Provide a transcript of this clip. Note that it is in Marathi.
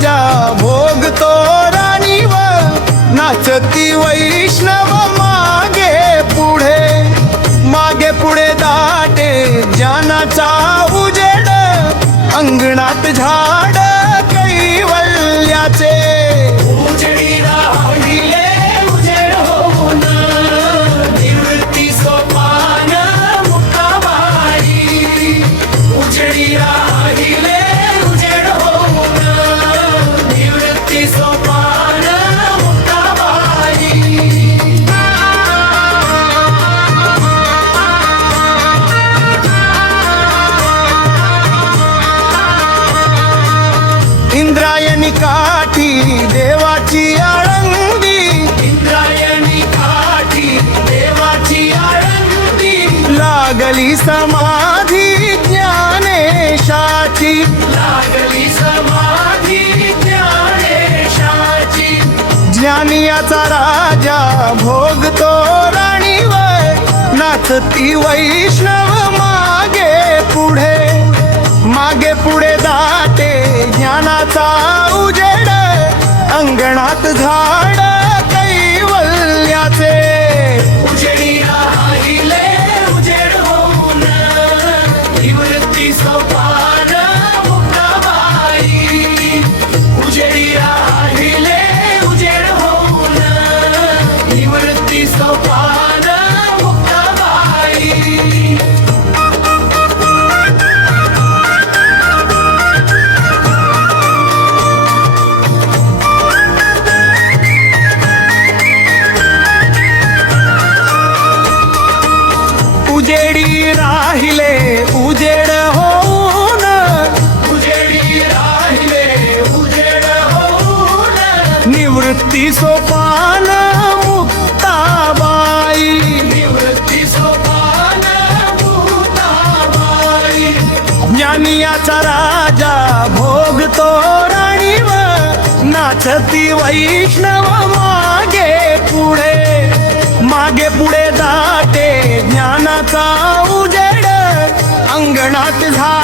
राजा भोगतो राणीवर नाचती वैष्णव मागे पुढे दाटे ज्ञानाचा उजेड अंगणात झाड कैवल्याचे उजेडी राहिले उजेड होऊन निवृत्ती सोपान मुक्ताबाई उजेडी राहिले उजेड होऊन निवृत्ती सोपान मुक्ताबाई इंद्रायणी काठी देवाची आळंदी इंद्रायणी काठी देवाची आळंदी लागली समाधी ज्ञानेशाची लागली समाधी ज्ञानेशाची ज्ञानियाचा राजा भोगतो राणीवर नाचती वैष्णव मागे पुढे दाटे ज्ञानाचा उजेड अंगणात झाड कैवल्याचे उजेडी राहिले उजेड होऊन निवृत्ती सोपान मुक्ताबाई उजेडी राहिले उजेड होऊन निवृत्ती सोपान मुक्ताबाई उजेडी राहिले उजेड होऊन उजेडी राहिले उजेड होऊन निवृत्ती सोपान मुक्ताबाई निवृत्ती सोपान मुक्ताबाई ज्ञानियाचा राजा भोगतो राणीवर नाचती वैष्णव मागे पुढे दाटे ज्ञानाचा उजेड अंगणात झाड